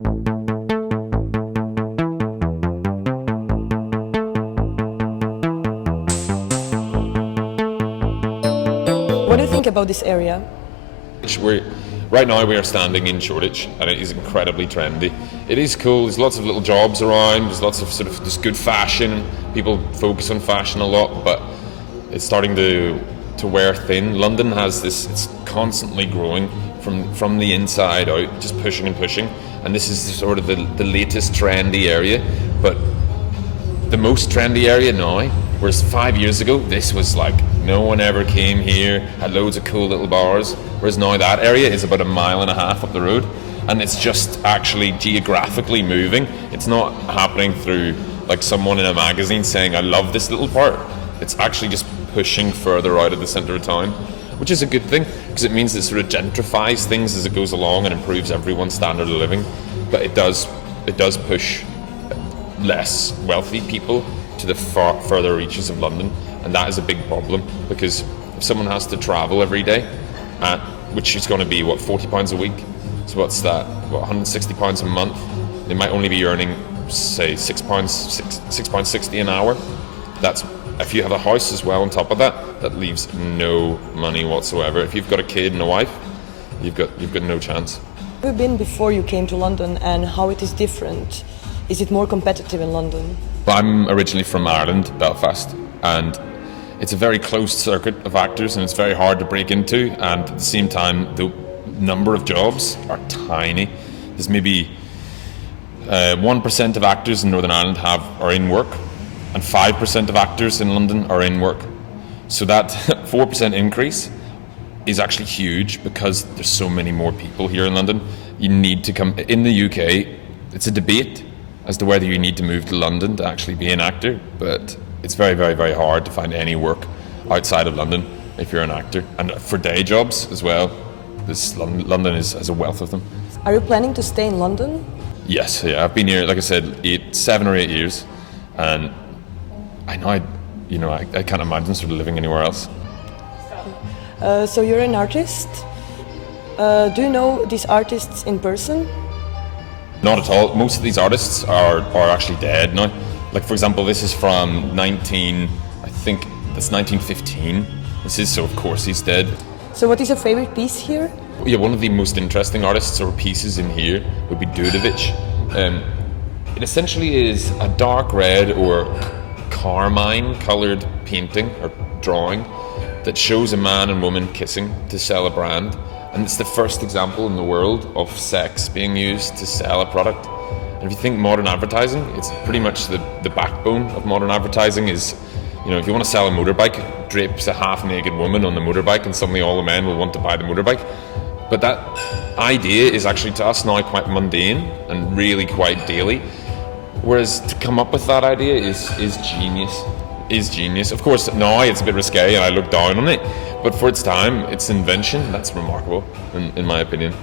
What do you think about this area? Right now we are standing in Shoreditch, and it is incredibly trendy. It is cool. There's lots of little jobs around. There's lots of sort of just good fashion. People focus on fashion a lot, but it's starting to wear thin. London has this. It's constantly growing from the inside out, just pushing and pushing. And this is sort of the latest trendy area, but the most trendy area now. Whereas 5 years ago, this was like no one ever came here, had loads of cool little bars. Whereas now that area is about 1.5 miles up the road, and it's just actually geographically moving. It's not happening through like someone in a magazine saying, I love this little part. It's actually just pushing further out of the centre of town, which is a good thing, because it means it sort of gentrifies things as it goes along and improves everyone's standard of living. But it does push less wealthy people to the further reaches of London, and that is a big problem, because if someone has to travel every day, which is going to be what, £40 a week, so what's that, what, £160 a month, they might only be earning say £6.60 an hour. That's if you have a house as well on top of that, that leaves no money whatsoever. If you've got a kid and a wife, you've got no chance. Have you been before you came to London, and how it is different? Is it more competitive in London? I'm originally from Ireland, Belfast, and it's a very closed circuit of actors, and it's very hard to break into, and at the same time the number of jobs are tiny. There's maybe 1% of actors in Northern Ireland are in work, and 5% of actors in London are in work. So that 4% increase is actually huge, because there's so many more people here in London. You need to come. In the UK, it's a debate as to whether you need to move to London to actually be an actor, but it's very, very, very hard to find any work outside of London if you're an actor. And for day jobs as well, London has a wealth of them. Are you planning to stay in London? Yes, yeah, I've been here, like I said, 7 or 8 years, and I can't imagine sort of living anywhere else. So you're an artist. Do you know these artists in person? Not at all. Most of these artists are actually dead now. Like, for example, this is from 1915. This is, so of course he's dead. So what is your favorite piece here? Yeah, one of the most interesting artists or pieces in here would be Shoreditch. It essentially is a dark red or carmine coloured painting or drawing that shows a man and woman kissing to sell a brand. And it's the first example in the world of sex being used to sell a product. And if you think modern advertising, it's pretty much the backbone of modern advertising is, if you want to sell a motorbike, drapes a half-naked woman on the motorbike, and suddenly all the men will want to buy the motorbike. But that idea is actually to us now quite mundane and really quite daily. Whereas to come up with that idea is genius. Of course, now it's a bit risque and I look down on it, but for its time, its invention, that's remarkable, in my opinion.